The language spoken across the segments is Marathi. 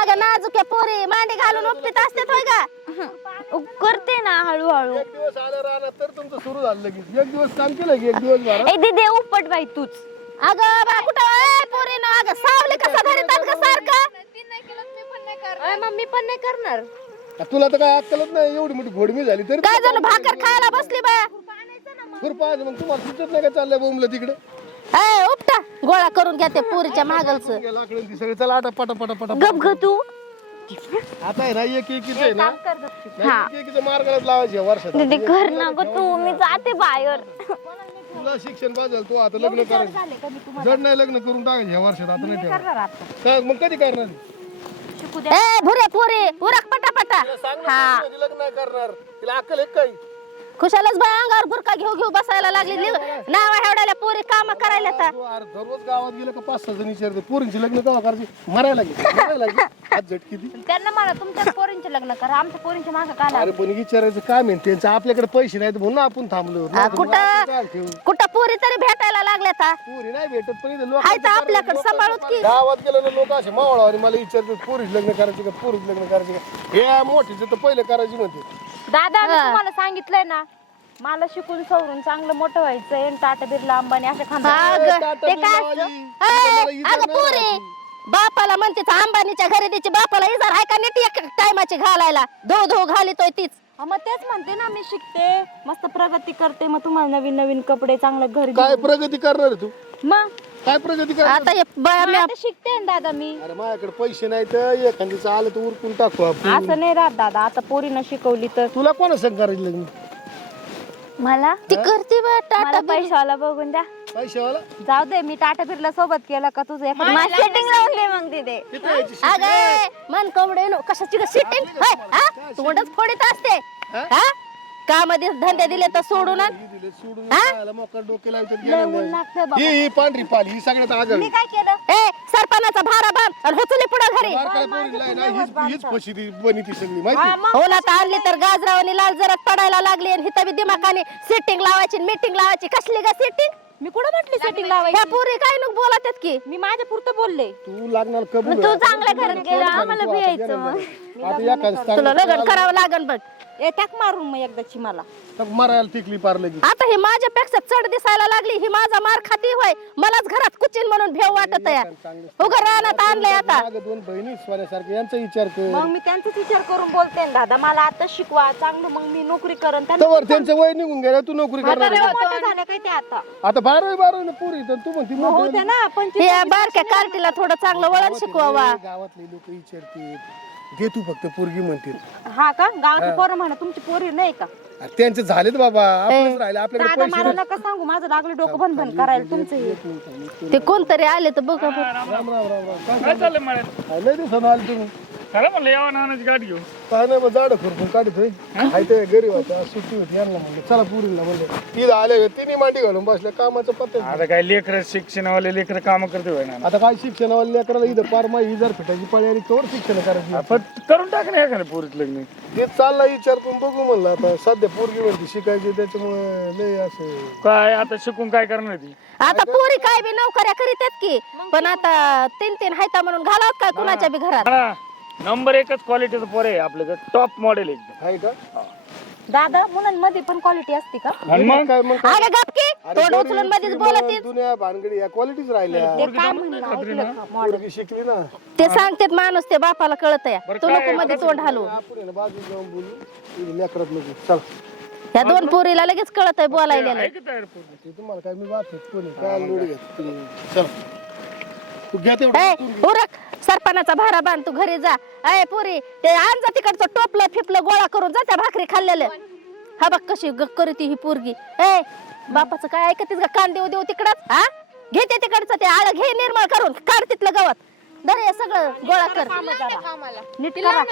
अगं नाजूक पोरी मांडी घालून उपटीत असते होय का करते ना हळूहळू दिवस आलं राहणार तर तुमचं सुरू झालं लगेच एक दिवस काम केलं की एक दिवस भरा ए दे उपट बाई तूच अगं बा कुठं ए, पोरीनं अगं सावली कसा धरितात का सारखं मम्मी पण नाही करणार तुला तर काय अक्कलच नाही एवढी मोठी घोडमी झाली तरी काय झालं भाकर खायला बसली बा खुरपा मग तुम्हाला सुचत नाही का चाललंय बोंबलं तिकडे ए उपटा. गोळा करून घ्या ते पोरीच्या मागलच. लाकडं सगळे चला आता पटा पटा पटा गप ग तू. आता आहे ना एक एकीच आहे ना? हा. एक एकीचं मार्गालाच लावायचे या वर्षात. दीदी कर ना ग तू मी जाते बाहेर. तुला शिक्षण पाहिजे तू आता लग्न करायचं. जड नाही लग्न करून टाकायचं या वर्षात आता नाही ठेवा मग कधी करणार ए भुरे पोरी उरक पटापटा. तू कधी लग्न नाही करणार? तिला अक्कल एक काही? खुशालच बाय अंगावर बुरका घेऊ घेऊ बसायला लागली. नाव एवढ्याला पोरी काम करायला तर. तू अरे दररोज गावात गेलं का पाच सहा जण विचारते पोरींची लग्न केव्हा करायची? मरायला गेली मरायला गेली. आज झटकी ती. त्यांना मला तुमच्या पोरींचे लग्न करा आमच्या पोरींच्या मागं का अरे पण विचारायचं काम आहे त्यांचं आपल्याकडे पैसे नाहीत म्हणून आपण थांबलो. आ, नाहीतर मग आपण काय कुठं ठेवू? कुठं पोरी तरी भेटायला लागल्या तर पोरी नाही भेटत पण इथे हाय तर आपल्याकडे सांभाळूत की? गावात गेलं ना लोक असे मावळा आणि मला विचारतात पोरीच लग्न करायचे का पोरीच लग्न करायचे का? हे मोठीच तर पहिले करायची म्हणते. दादा मी तुम्हाला सांगितलंय ना मला शिकून सवरून चांगलं मोठं व्हायचंय आणि टाटा बिर्ला अंबानी अशा खांदा अगं, ते काय. असतं? ए, अगं पोरी. बापाला म्हणते तर अंबानीच्या खरेदीची बापाला इजार आहे का नीट एक टायमाची घालायला. धो धो घालितोय तीच. हा, मग तेच म्हणते ना मी शिकते. मस्त प्रगती करते. मग तुम्हाला नवीन नवीन कपडे चांगलं घर काय प्रगती करणार आहे तू? मग? काय प्रगती करणार आता हे बाया म्या- आता शिकते ना दादा मी. अरे माझ्याकडे पैसे नाही तर एखादीचं आलं तर उरकून टाकू आपण. असं नाही राहत दादा. आता पोरीनं शिकवली तर. तुला कोणा संग करायचं लग्न? मला? ती करते बा टाटा मला पैशावाला बघून द्या. पैशावाला? जाऊ दे मी टाटा बिर्ला सोबत केलं का तुझं? सेटिंग लावून दे मग तिथे यायची अगं मन कोंबडे नो कशाची सिटिंग हा तोंडच फोडीत असते. हा? कामध्ये धंदे दिले तर सोडून आण. दिले सोडून खायला मोकळं डोके लावतात गेलं ऊन नाही. लागतंय बाबा. ही ही पांढरी पाल ही सगळ्यात मी काय केलं? ए सरपणाचा भारा बांध आणि होचली पुढं घरी. बारकाल्या पोरीला आहे ना हीच हीच फशी ती बनी ती सगळी माहिती? हो ना तर आणली तर गाजरावणी लाल जरात पडायला लागली आणि हिथं बी दिमाखाने सिटिंग लावायची मीटिंग लावायची. कसली ग सिटिंग मी कुठं म्हटली सेटिंग ह्या लावायची? पुरी काय नुक बोलत आहेत की? मी माझ्या पुरतं बोलले. तू लागणार कबूल तू. चांगल्या घरात गेला, आम्हाला झाली, तू बी आता यायचं गेलं मग. आता तुला लग्न करावं लागन बघ. ए टाक मारून मग एकदाची मला मरायला टिकली पार लगी आता ही माझ्यापेक्षा चढ दिसायला लागली ही माझा मार खाती होय. मलाच घरात कुचिन म्हणून भेव वाटत या उगा रानात आणलंय आता. मागं दोन बहिणी सोन्यासारखे यांचा विचार कर. मग मी त्यांचाच विचार करून बोलते ना दादा मला आता शिकवा चांगलं मग मी नोकरी करण त्यांना तवर त्यांचं वय निघून गेलं तू नोकरी करणार आहे. मोठं झालं काय ते आता? आता बारावी बारावी पुरी तर तू म्हणती होऊ मोठी दे ना पंचवीस हे बारक्या कार्टीला थोडं चांगलं वळण शिकवावा. गावातले लोक विचारतील. घे तू फक्त पोरगी म्हणतील हा का? गावाची पोरं म्हणा तुमची पोरी नाही का? अरे त्यांचे झालेत बाबा आपलंच राहिले आपल्याकडे दादा पैसे मला नका सांगू माझं लागलं डोकं बंद बंद करायला तुमचं हे. ते कोणतरी आले तर बघा. बरं. राम राम राम राम. काय चाललंय मळ्यात? लय दिवसानं आले तुम्ही. खरं म्हणलं यावं नानाची गाठ घेऊन. काय नाही मग झाड खुरपून काढतोय. हाय ते गरीब होते आज सुट्टी होती यांना म्हणलं चला पुरीला म्हणलं. तिथं आले तिन्ही मांडी घालून बसल्या कामाचं पत्ते आता काय लेकर शिक्षणावाले लेकर काम करते होय ना? आता काय शिक्षणावाल्या लेकराला इथं पार मा इजार फिटायची पळी आली तोवर शिक्षण करायची. आपण करून टाक ना एखाद्या पोरीत लग्न. ते चालला विचारतून बघू म्हणलं आता. सध्या पोरगी म्हणते शिकायची त्याच्यामुळे लय असं. काय आता शिकून काय करणार ती? आता पोरी काय बी नोकऱ्या करीत आहेत की पण आता तीन तीन हायता म्हणून घालावत काय कुणाच्या बी घरात? हा, नंबर एकच क्वालिटीचं पोर आहे आपल्याकडे टॉप मॉडेल एकदम. आहे का? दादा मुलांमध्ये पण क्वालिटी असते का? आणि मग काय मग काय? अगं गपकी अरे तोंड उचलून गरीब, मध्येच बोलत श्रीमंत, दुनिया भानगडी या क्वालिटीच राहिल्या. ते काय म्हणलं ऐकलं का मॉडेल पोरगी शिकली ना? ते सांगतेत माणूस ते बापाला कळत या. बरं तू काय नको मध्ये तोंड हलवू. आपण आहे ना बाजू जाऊन बोलू. इथे लेकरात नको चल. या दोन पोरीला लगेच कळत आहे बोलायला आहे? ते तुम्हाला काय मी वाटत कोणी काय लोड घेत तुम्ही? चल. तू घ्या तेवढं उरक. सरपणाचा भारा बांध तू घरी जा. ए पोरी ते आण जा तिकडचं टोपलं फिपलं गोळा करून जा त्या भाकरी खाल्लेलं. हा बघ कशी ग करीती ही पोरगी. ए बापाचं काय ऐकतीस का कान देऊ देऊ तिकडच हा? घेते तिकडचं ते आळ घे निर्मळ करून. काढ तिथलं गवत. दर हे सगळं गोळा कर. नीट करा.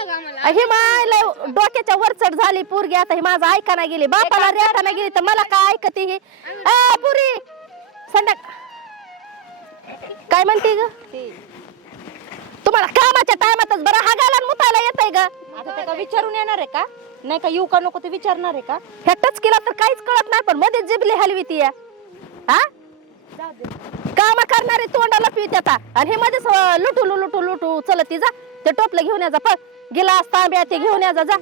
ही मायला डोक्याच्या वरचढ झाली पोरगी. आता ही माझं ऐकाना गेली. बापाला रेटाना गेली तर मला काय ऐकते ही? ए पुरी संडाक काय म्हणते ग? तुम्हाला कामाच्या टायमातच बरं हागायला आणि मुतायला येतंय ग. आता ते का विचारून येणार आहे का? नाही का येऊ का नको ते विचारणार आहे का? ह्या टच केला तर काहीच कळत नाही पण मध्ये जिबली हलवी ती. हा? काम करणारे तोंडाला पित येतात आणि हे मध्येच अं, लुटू लु- लुटू लुटू चलत ती जा. ते टोपलं घेऊन या जा पळ. गिलास तांब्या ते घेऊन या जा जा.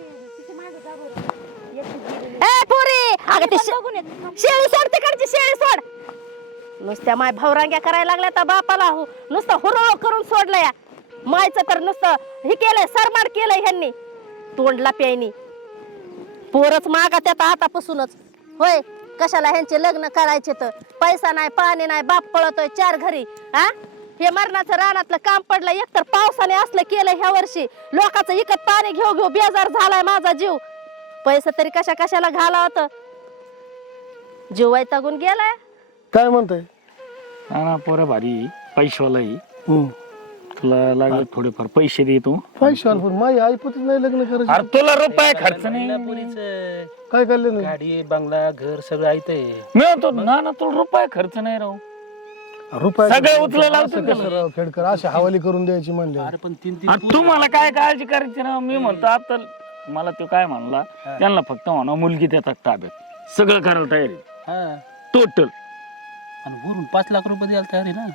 ए पोरी! अगं ते शे- शेळी सोड तिकडची शेळी सोड. नुसत्या माय भावरांग्या करायला लागल्या तर बापाला. हो नुसतं हुरळ करून सोडलं या. मायचं तर नुसतं हे केलंय सरमाड केलंय ह्यांनी. तोंडला प्यायनी. पोरच मागा त्यात आतापासूनच. होय कशाला ह्यांचे लग्न करायचे तर? पैसा नाही पाणी नाही बाप पळतोय चार घरी. हा हे मरणाचं रानातलं काम पडलं एकतर पावसाने असलं केलं ह्या वर्षी. लोकांचं इकत पाणी घेऊ घेऊ बेजार झालाय माझा जीव. पैसा तरी कशा कशाला घाला होत जीव वैतागून गेलाय. काय म्हणताय? हा ना पोरं भारी पैशावालाही हम्म. तुला लागले थोडेफार. पैसे दे तू. पैसे माझी आईपतीच नाही लग्न करायचं. अरे तुला रुपये खर्च नाही. पोरीचं काय करले नाही? गाडी बंगला घर सगळं ऐकतंय मी म्हणतो ना ना तुला रुपये खर्च नाही राहू रुपये सगळं उचलायला असं कसं राव खेडकर अशी हवाली करून द्यायची म्हणले. अरे पण तीन तीन आणि तुम्हाला काय काळजी करायची ना मी म्हणतो आता मला तो काय म्हणला त्यांना फक्त म्हणा मुलगी देतात ताब्यात. सगळं करायला तयारी हा. टोटल आणि वरून पाच लाख रुपये द्यायला तयार आहे ना?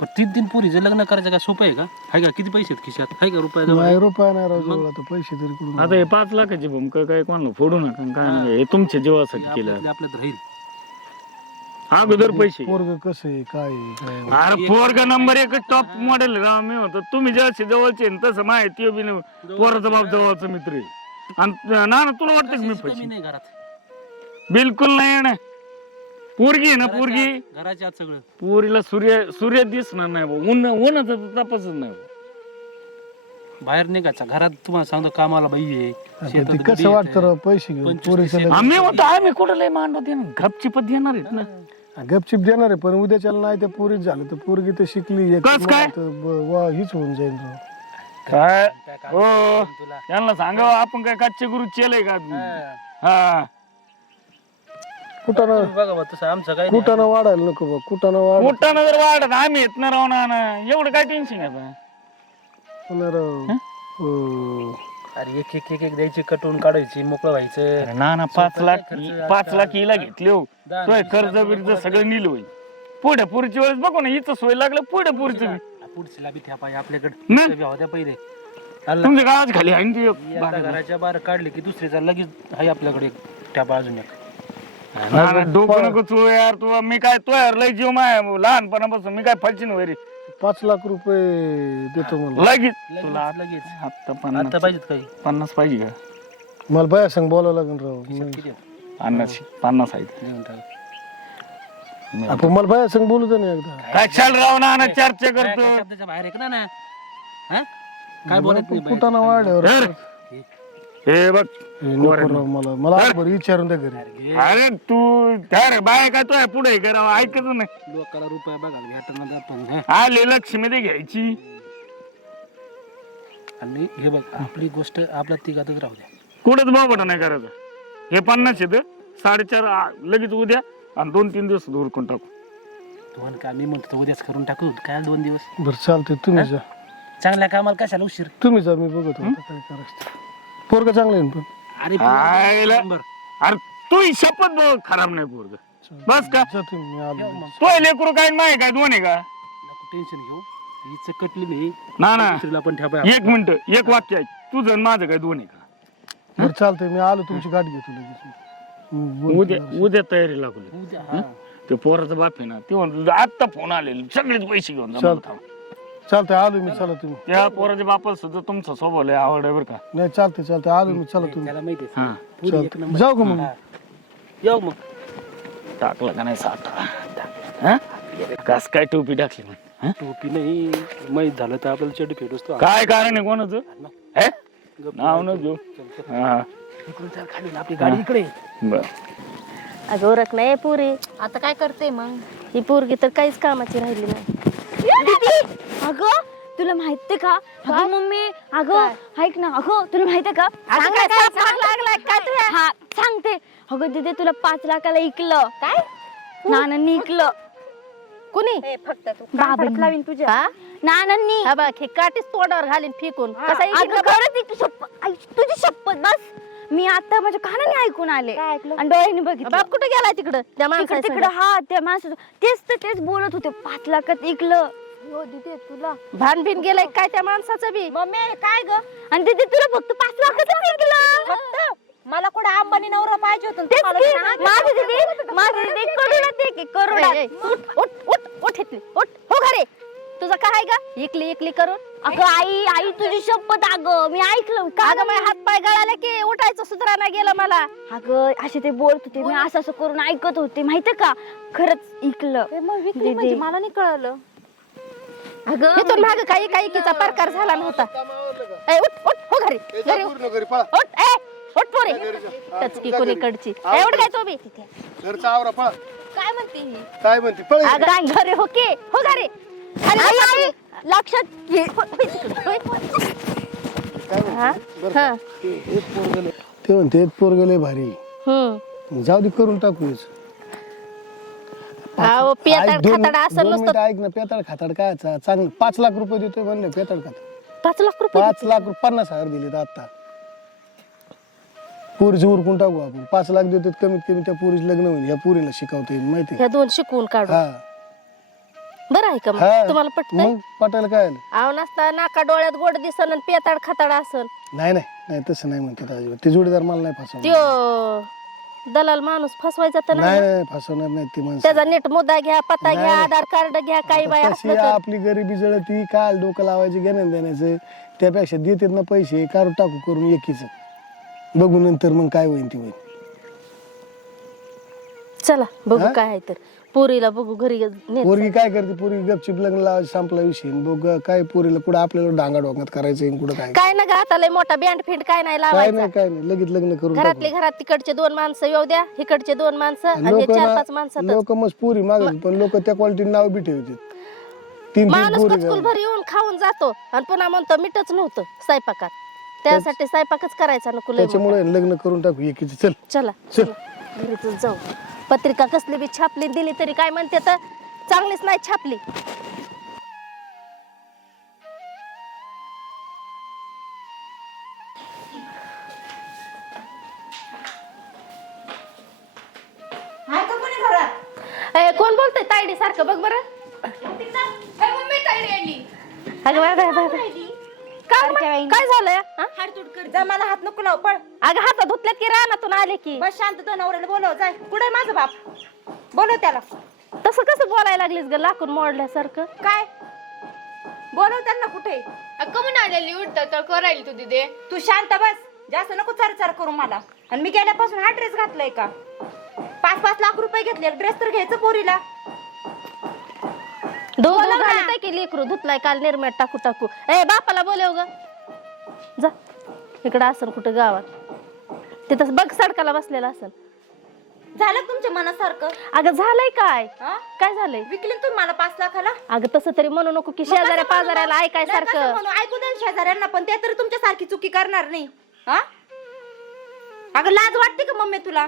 पण तीन तीन पोरीचं लग्न करायचं काय सोपं आहे का? हाय का? किती पैसे आहेत खिशात? हाय का रुपया नाही रुपया नाही राव जवळ आता पैसे तरी कुठून आता हे पाच लाखाची भूमिका काय कोणाला फोडू नका आणि काय नाही. हे तुमच्या जीवासाठी केलं. आपल्या आपल्यात राहील. अगोदर पैसे. पोरग कसं आहे? काय आहे, काय नाही. अरे पोरगा नंबर एक टॉप मॉडेल राव मी म्हणतो. तुम्ही जसे जवळचे आहे, तसं माहिती बी नाही. पोराचा बाप जवळचा मित्र आहे. आणि ना ना तुला वाटतं का मी कमी पैसे. नाही घरात. बिलकुल नाही ना. पोरगी आहे ना पोरगी? घराच्या आत सगळं. पोरीला सूर्य सूर्य दिसणार नाही भाऊ. ऊन उन्हाचा तर नाही. बाहेर निघायचा घरात तुम्हाला सांगतो कामाला बाई आहे. शेतात ते कसं वाटतं. राव पैसे घेऊन? पंचवीस पोरीचं आम्ही म्हणतो आम्ही कुठं लय मांडव देणार गपचिपत देणार आहेत ना. गपचिप देणार आहे पण उद्याच्याला नाही त्या पोरीत झालं तर पोरगी तर शिकली एक कस काय? तर ब- वा हीच होऊन जाईल राव. काय? हो. त्यांना सांगा आपण काय कच्चे गुरु चेलय का हा. कुठानं बघा बा तसं आमचं काय नाही. कुठानं वाढायला नको बा कुठानं वाढ जर वाढत आम्ही येत ना राव ना ना. एवढं काय टेन्शन आहे राव हो. अरे एक एक एक एक द्यायची कटवून काढायची मोकळं व्हायचं अरे ना ना पाच लाख पाच लाख हिला घेतले हो कर्ज बिर्ज सगळं नील होईल पुढे पुढची वेळेस बघू ना हिचं सोय लागलं पुढे पुढची हा, पुढची बी ठ्यापा आहे आपल्याकडे. त्या बी होत्या पहिले. तुमच्या खाली आहे ना ती एक एकदा बागा. घराच्या बाहेर काढले की दुसरीचा लगेच आहे आपल्याकडे एक ठ्यापा अजून एक ना ना, डोकं नको तू यार तू मी काय तो यार लय जीव माय लहानपणापासून मी काय फलचीन वैरी. पाच लाख रुपये देतो मला लगेच. तुला लगेच. आता आता पन्नास पाहिजेत काही? पन्नास पाहिजे का? मला बाया संग बोलावं लागेल राव. किती? आहेत? पन्नास पन्नास आहेत. नाही म्हणता. आपण मला बाया संग बोलू दे ना एकदा. काय चाल राव ना ना चर्चा काय- करतो. काय शब्दाच्या बाहेर ना हा? काय बोलत नाही बाहेर. कुठानं वाढल्यावर धर. हे बघ नको राव मला. मला बरं विचारून द्या घरी. अरे तू काय रे बाय काय तो? पुढे करावं ऐकत नाही. लोकाला रुपये बघा भेटणार आपण हा? आले लक्ष्मी दे घ्यायची. आणि हे बघ आपली गोष्ट आपल्या तिघातच राहू द्या. कुठंच बाबा नाही करायचं. हे पन्नास येत साडेचार आ, लगेच उद्या आणि दोन तीन दिवस दूर कोण टाकू. दोन का मी म्हणतो उद्याच करून टाकू. काय दोन दिवस? बरं चालतंय. तुम्ही जा. चांगल्या कामाला कशाला उशीर? तुम्ही जा मी बघतो आता काय करायचं. पोरग चांगलं आहे ना पण? अरे आयला. अरे तू ही शपथ बघ खराब नाही पोरग. बस का? जा तुम्ही मी आलो. तो लेकरू काय नाही काय दोन आहे का? टेन्शन घेऊ. हिच कटली नाही. ना ना. दुसरीला पण ठेपा एक मिनिट एक वाक्य आहे तुझं आणि माझं काय दोन आहे का? बरं चालतंय. मी आलो तुमची गाठ घेतो लगेच. उद्या उद्या तयारी लागली उद्या हा. ते पोराचा बाप आहे ना ते म्हणतो आत्ता फोन आलेले सगळेच पैसे घेऊन जा चालतं. म्हणून थांब. चालतंय आलो मी चला तुम्ही. त्या पोराच्या बापाला सुद्धा तुमचा स्वभाव लय आवड आहे बरं का. नाही चालतंय चालतंय आलो मी चला तुम्ही. त्याला माहिती हा. पुरी एक चालतंय नंबर. जाऊ का मग? येऊ मग. टाकलं का नाही साठ कस काय टोपी टाकली मग? हं? टोपी नाही माहीत झालं तर आपल्याला चेडी फेडूस तो काय कारण आहे कोणाचं? हे? नाव न घेऊ हा. इकडून चल खाली आपली गाडी इकडे. बर. अगं ओरख नाही पुरी. आता काय करते मग? ही पोरगी तर काहीच कामाची राहिली नाही. अगं तुला माहितीये का? अगं मम्मी अगं ऐक ना अगं तुला माहितीये का? सांग ना, सांग. हा सांगते. अगं तिथे तुला पाच लाखाला इकलं. काय? नानांनी इकलं. कुणी? फक्त तू बाबांनी. लावीन तुझ्या. हा? नानांनी. हा बघ हे काठीच तोंडावर घालीन फेकून. कसा अगं खरंच इकली शपथ आई, तुझी शपथ बस. मी आता माझ्या कानाने ऐकून आले. काय ऐकलं? आणि डोळ्याने बघितलं. बाप कुठे गेलाय तिकडं? त्या माणसाच्या तिकडे हा त्या माणसं तेच तर तेच बोलत होते. पाच लाखात ऐकलं हो दिदी तुला. भान बिन गेलाय काय त्या माणसाचं बी? मम्मी काय ग? आणि तिथे तुला फक्त पाच लाखात ऐकलं फक्त? मला कुठं अंबानी नवरा पाहिजे होता? तेच तुम्हाला की, सांगितलं. माझी दीदी माझी दीदी करोडात आहे की करोडात ए, ए, उठ उठ उठ उठ इथली उठ हो घरे. तुझं काय आहे का इकली इकली करून? अगं आई आई तुझी शपथ अगं. मी ऐकलं. का अगं माझे हात पाय गळाले की उठायचं सुधरा नाही गेलं मला. अगं असे ते बोलत होते मी असं असं करून ऐकत होते. माहितीये का? खरंच ऐकलं. ए, मग विकली दीदी. म्हणजे मला नाही कळलं. अगं इथून माग काही काही एकीचा प्रकार झाला नव्हता? ए उठ उठ हो घरी. ए, जा घरी पूर्ण घरी पळा. उठ ए उठ पोरे. टचकी कोणीकडची ए उठ काय तो बी घरचा आवरा पळा. काय म्हणते ही? काय म्हणते? पळ. अगं घरी हो की. हो घरी. लक्षात घे. हो, हा? हा. ते म्हणते एक पोरगं लय भारी हम्म जाऊ दे करून टाकू हेच. अहो ऐक, पेताड दोन- खाताड असं नसतं ऐक ना पेताड खाताड काय चा- चांगलं. पाच लाख रुपये देतोय म्हणले पेताड खाताड. पाच लाख रुपये पाच लाख रुपये पन्नास हजार दिलेत आता पुरीची उरकून टाकू आपण. पाच लाख देतो कमीत कमी त्या पुरीच लग्न होईल. या पुरीला शिकवता येईल माहिती ह्या दोन शिकवून काढू. हा. बरं आहे का हा. मग तुम्हाला पटतंय? मग पटायला काय आलं? आव नसता नाका डोळ्यात गोड दिसन आणि पेताड खाताड असन. नाही नाही नाही तसं नाही म्हणतात अजिबात ते जोडीदार मला नाही फसवणार. त्यो दलाल माणूस फसवायचा तर नाही नाही नाही फसवणार नाही ते माणसं. त्याचा नीट मुद्दा घ्या पत्ता घ्या. आधार कार्ड घ्या काही बाय तर. आपली गरिबी जळती काय डोकं लावायचे घेण्यात देण्याचं त्यापेक्षा देतात ना पैसे काढून टाकू करून एकीच. बघू नंतर मग काय होईल ती होईल चला बघू? काय आहे तर. पोरीला बघू घरी नेत पोरगी काय करते? पोरगी गपचिप लग्न संपला विषय. बघ काय पोरीला कुठं आपल्याला डांगा डोक्यात करायचं कुठं काय? काय ना आता लय मोठा बँड फिंड काय नाही काय लावायचा. नाही काय नाही. लगेच लग्न करून घरातली घरात तिकडचे दोन माणसं येऊ द्या इकडचे दोन माणसं आणि लोक चार पाच माणसं लोक मग पुरी मागत पण लोक त्या क्वालिटी नाव बी ठेवतात. तीन तीन माणूस पोरी कचकुल भर येऊन खाऊन जातो. आणि पुन्हा म्हणतो मीठच नव्हतं स्वयंपाकात. त्यासाठी स्वयंपाकच करायचा नको लय. त्याच्यामुळे लग्न करून टाकू एकीच. चल. चला चल. चला. घरीच जाऊ. पत्रिका कसली बी छापली दिली तरी काय म्हणते तर चांगलीच नाही छापली. ए, कोण बोलतोय तायडी सारखं? बघ बरं. अगं बाय, बाय, बाय, बाय. काय मग? काय झालंय हा? जा मला हात नको लाव पळ. अगं हातात धुतल्यात की रानातून आले की? बस शांत तो नवऱ्याला बोलव. जाय कुठे माझा बाप? बोलव त्याला. तसं कसं बोलायला लागलीस ग लाकूड मोडल्यासारखं? काय? बोलव त्यांना कुठे? कमून आलेली उठत तर करायला तू तिथे तू शांत बस. जास्त नको चर चर करू मला. आणि मी गेल्यापासून हा ड्रेस घातलाय का? पाच पाच लाख रुपये घेतले. ड्रेस तर घ्यायचं पोरीला. धुतलाय काल निर्म्यात टाकू टाकू. ए बापाला बोलव ग. इकडं असन कुठं गावात. तिथं बघ सडकाला बसलेला असन झालं तुमच्या मनासारखं? अगं झालंय काय? हा? काय झालंय? विकली ना तुम्ही मला पाच लाखाला? अगं तसं तरी म्हणू नको की शेजाऱ्या पाजाऱ्याला? ऐकाय सारखं म्हणू? ऐकू दे ना शेजाऱ्यांना पण. ते तरी तुमच्यासारखी चुकी करणार नाही. हा? अगं लाज वाटते का मम्मी तुला?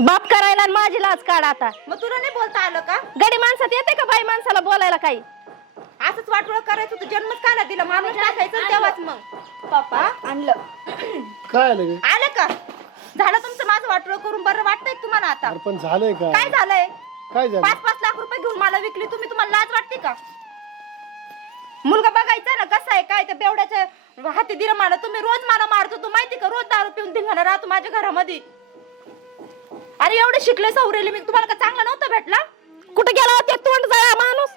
बाप करायला आणि माझी लाज काढ आता. मग तुला नाही बोलता आलं का? गडी माणसात येते का बाई माणसाला बोलायला काही? असंच वाटोळ करायचं होतं. जन्मच काला दिला? माणूस टाकायचं तेव्हाच मग. पप्पा आणलं. काय आलं? आलं का? झालं तुमचं माझं वाटोळ करून. बरं वाटतंय का तुम्हाला आता? अरे पण झालंय काय काय झालंय? काय झालं? पाच पाच लाख रुपये घेऊन मला विकली. तुम्ही तुम्हाला लाज वाटते का? मुलगा बघायचा ना कसा आहे काय त्या बेवड्याच्या हाती दिलं मला. तुम्ही रोज मला मारतो. तू माहिती का? रोज दारू पिऊन धिंगाणा राहतो माझ्या घरामध्ये. अरे एवढे शिकले सवरेले मी. तुम्हाला का चांगला नव्हता भेटला? कुठे गेला होता तोंड जळा माणूस?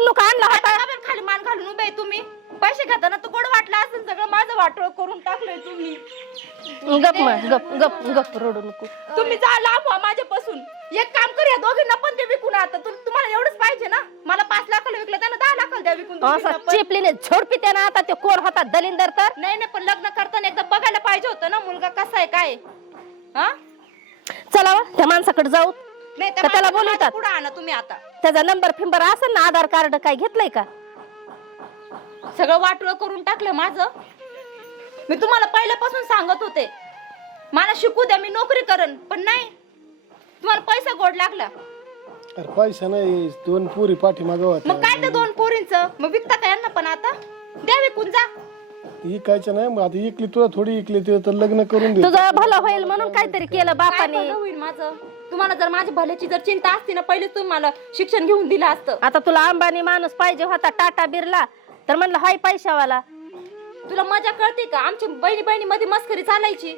कुल्लू का आणला होता खाली मान घालून उभे आहे तुम्ही. पैसे घेताना तर गोड वाटलं असेल सगळं माझं वाटोळ करून टाकलंय तुम्ही. गप मग गप गप गप रडू नको. तुम्ही जा लांब व्हा माझ्यापासून. एक काम करूया दोघींना पण ते विकून आता. तु- तुम्हाला एवढंच पाहिजे ना? मला पाच लाखाला विकलं त्यांना दहा लाखाला द्या विकून असा दोघींना पण. चिपलीने झोडपी त्यानं आता ते कोण होता दलिंदर तर. नाही नाही पण लग्न करताना एकदा बघायला पाहिजे होतं ना मुलगा कसा आहे काय हा? चला वा, त्या माणसाकडे जाऊ. नाही का त्याला बोलवतात? पुढे आणा तुम्ही आता. त्याचा नंबर फिंबर असेल ना आधार कार्ड काय घेतलंय का? सगळं वाटोळ करून टाकलं माझं. मी तुम्हाला पहिल्यापासून सांगत होते. मला शिकू द्या मी नोकरी करन पण नाही. तुम्हाला पैसा गोड लागला. अरे पैसा नाही दोन पुरी पाठीमागं मग काय ते दोन पोरींच? मग विकता का यांना पण आता? द्या विकून जा. इकायचं नाही मग आता इकली तुला थोडी इकली ते तर लग्न करून दे तुझं भलं होईल म्हणून काहीतरी केलं काय बापाने. भलं होईल माझं? तुम्हाला जर माझ्या भल्याची जर चिंता असती ना पहिलेच तुम्ही मला शिक्षण घेऊन दिलं असतं. आता तुला अंबानी माणूस पाहिजे होता टाटा बिरला. तर म्हणलं हाय पैशावाला. तुला मजा कळते का? आमची बहिणी बहिणी मध्ये मस्करी चालायची.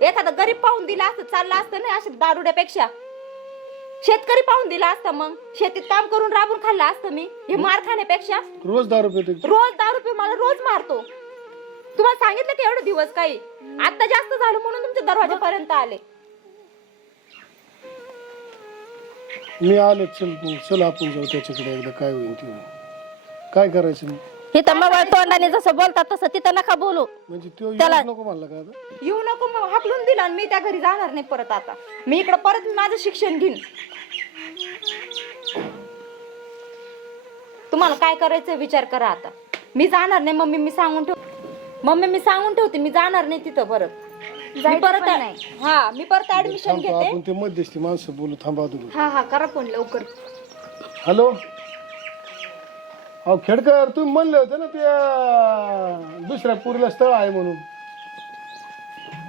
एखादा गरीब पाहून दिला असतं चाललं असतं नाही अशा दारुड्यापेक्षा. शेतकरी पाहून दिला असतं मग. शेतीत काम करून राबून खाल्लं असतं मी. हे मार खाण्यापेक्षा. रोज दारू पितो. रोज दारू पिऊन मला रोज मारतो. तुम्हाला सांगितलं की एवढे दिवस काही? आता जास्त झालं म्हणून तुमच्या दरवाजापर्यंत आले. मी आलो चल चल आपण जाऊ त्याच्याकडे एकदा काय होईल ते. काय करायचं? मग? इथं मवळ तोंडाने जसं बोलतात तसं तिथं नका बोलू. म्हणजे तो त्याला- नको म्हणला का आता? येऊ नको मग हाकलून दिला आणि मी त्या घरी जाणार नाही परत आता. मी इकडे परत माझं शिक्षण घेईन. तुम्हाला काय करायचं विचार करा आता. मी जाणार नाही मम्मी मी सांगून ठेव मम्मी मी सांगून ठेवते मी जाणार नाही तिथं परत. मी परत हा मी परत ऍडमिशन थांबतो घेते. आपण ते मध्यस्थी माणसं बोलू थांबा तुम्ही हा हा करा फोन लवकर. हॅलो? अहो खेडकर तुम्ही म्हणले होते ना ते अं, दुसऱ्या पुरीला स्थळ आहे म्हणून.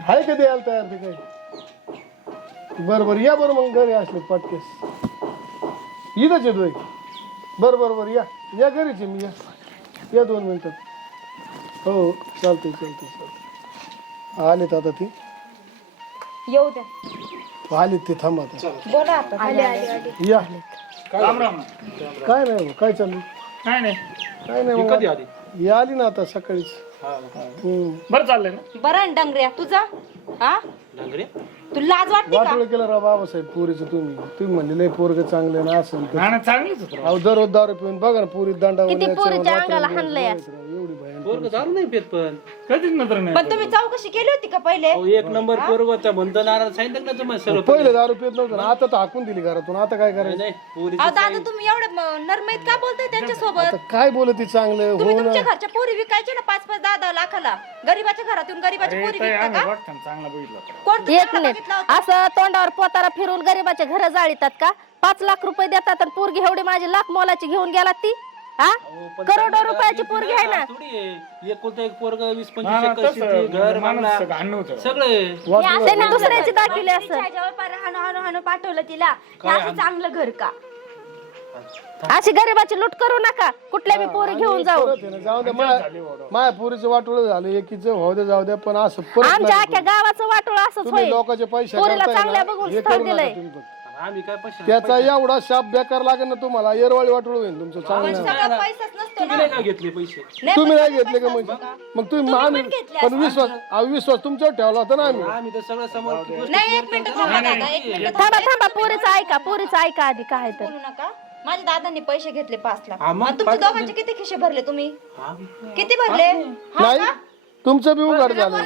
आहे का द्यायला तयार ते काही? बरं बरं या बरं मग घरी असले पटकेस इथंच येतोय बरं बरं बरं या. या घरीच आहे मी या. या दोन मिनिटात हो चालतंय चालतंय चालतंय. आलेत आता ते. येऊ द्या. आलेत ते थांबा आता. बोला आता. या. राम राम. काय नाही हो, काय चालू? काय नाही. काय नाही कधी मग आली? ही आली ना आता सकाळीच. हम्म. बरं चाललंय ना. बरं आहे ना डंगऱ्या तुझा? हा? डांगरे? तुला लाज वाटते का? वाटोळ केलं राव बाबासाहेब पोरीचं तुम्ही. तुम्ही म्हणले लय पोरग चांगलं ना असं ना चांगलीच होत. अहो दररोज दारू पिऊन बघा ना पुरी दंडावर किती पोरीच्या अंगाला हाणलंय पोरग दारू नाही पेत पण. कधीच नंतर नाही पण तुम्ही चौकशी केली होती का पहिले? अहो, एक नंबर पोरग होता म्हणतो नाराज सांगितलं ना तुम्हाला पहिले दारू पित नव्हतं ना आता तर हाकून दिली घरातून. आता काय करायचं? नाही पोरी अहो दादा तुम्ही एवढे म- नरमईत का बोलताय त्यांच्यासोबत आता काय बोलत चांगलं? तुम्ही हो ना. तुमच्या घरच्या पोरी विकायचे ना पाच पाच दहा दहा लाखाला? गरीबाच्या घरातून गरीबाची पोरी विकता का? वाटतं चांगला बघितलं होतं. कोण एक तुम्हाला मिनिट. बघितलं होतं? असं तोंडावर पोतारा फिरून गरीबाचे घर जाळीतात का? पाच लाख रुपये देतात आणि पोरगी एवढी माझी लाख मोलाची घेऊन गेला ती? हा? करोडो रुपयाची पोरगी आहे ना? एकुलता एक पोरग वीस हा, पंचवीस एकर तसं शेती घर माणूस बांगला घाण नव्हतं सगळे त्यांनी दुसऱ्याची दाखवली असं. ह्याच्यावर पार हाणू हाणू हाणू पाठवलं तिला. हे असं चांगलं घर का? अशी गरीबाची लूट करू नका. कुठल्या बी पोरी घेऊन जाऊ. परत आहे ना, जाऊ द्या माया माया पोरीचं वाटोळ झालं एकीचं भाऊ दे जाऊ द्या पण असं परत आमच्या अख्ख्या गावाचं वाटोळ असंच तुम्ही होईल. लोकांचे पैसे पोरीला चांगल्या बघून हे स्थळ दिलंय. तुम्ही फक्त. आम्ही काय पैसे त्याचा एवढा शाप बेकार लागेल ना तुम्हाला. येरवाळी वाटोळ होईल तुमचं चांगलं. सगळं पैसाच नसतो तुम्ही नाही का घेतले पैसे. नाही, तुम्ही पण नाही सगळं घेतले का म्हणजे मग तुम्ही आम्ही पण विश्वास अहो, विश्वास तुमच्यावर ठेवला होता ना आम्ही. आम्ही तर सगळं समोर ती गोष्ट नाही एक मिनिट थांबा दादा एक मिनिट थांबा थांबा. पोरीचं ऐका पोरीचं ऐका आधी काय तर. बोलू नका. माझ्या दादांनी पैसे घेतले पाच लाख हा, मग आणि तुमच्या दोघांचे किती खिशे भरले तुम्ही. किती भरले? हा नाही. का? तुमचं बी उघड झालं.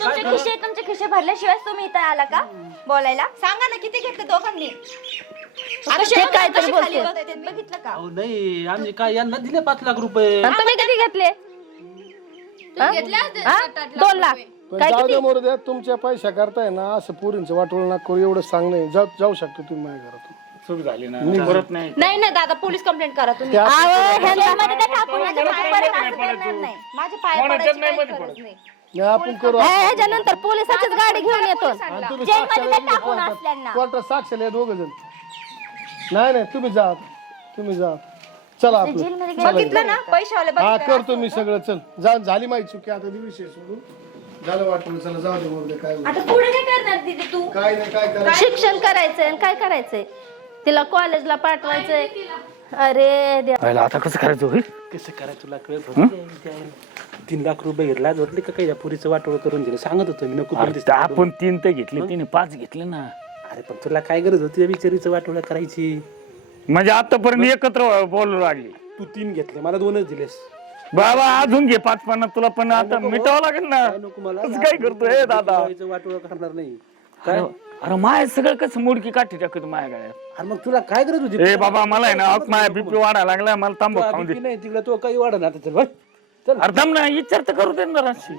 तुमचे खिशे तुमचे खिशे भरल्याशिवाय तुम्ही इथं आला का बोलायला? सांगा ना किती घेतले दोघांनी? आता ते शेवट काहीतरी कशी खाली बोलते. बघताय ते बघितलं का? अहो नाही आम्ही काय यांना दिले पाच लाख रुपये. आणि तुम्ही किती घेतले? हा? हा? दोन लाख. पण काय जाऊ किती? द्या मोरू द्या तुमच्या पैसा करताय ना असं पोरींचं वाटोळ ना करू एवढं सांग नाही जाऊ जाऊ शकतो तुम्ही माझ्या घरातून. चूक झाली ना? परत नाही. नाही नाही दादा पोलीस कंप्लेंट करा तुम्ही. त्या- ह्यांना- पाय नाही. माझ्या पाय पडायची गरज नाही. आपण करू हे- ह्याच्यानंतर पोलिसाचीच गाडी घेऊन येतो. आणि तुम्ही कोर्टात कोर्टात साक्षाला या दोघ जण? नाही नाही तुम्ही जा. तुम्ही जा. चला आपलं. बघितलं ना पैशावाले हा बघितलं करतो मी सगळं. चल. जा झाली माहिती चुकी. आता ती विषय सोडून. झालं वाटलं चला जाऊ दे काय होईल. आता पुढे काय करणार दीदी तू? काय नाही काय करा शिक्षण करायचंय आणि काय करायचंय? तिला कॉलेजला पाठवायचंय. अरे देवा. पहिला आता कसं करायचं होईल कसं करायचं तुला कळत होतं त्या- तीन लाख रुपये घेतला होतले का काही? पुरीचं वाटोळ करून दिलं. सांगत होतो मी नको अरे आपण तीन तर घेतले तिने पाच घेतले ना. अरे पण तुला काय गरज होती त्या बिचारीचं वाटोळ करायची? म्हणजे आतापर्यंत एकत्र बोलू लागली. तू तीन घेतले मला दोनच दिलेस. बाबा अजून घे पाच पन्नास तुला पण आता मिटावं लागेल ना. काय नको मला? कसं काय करतोय दादा? वाटोळ करणार नाही. अरे अरे माय सगळं कसं मुडकी काठी टाकत माझ्या गळ्यात? अरे मग तुला काय गरज होती? ए बाबा मला आहे ना माझ्या बीपी वाढायला लागला मला तांबू खाऊन दे. नाही तिकडे तो काही वाढणार आता चल होय. चल. अरे दम ना विचार तर करू दे ना जराशी.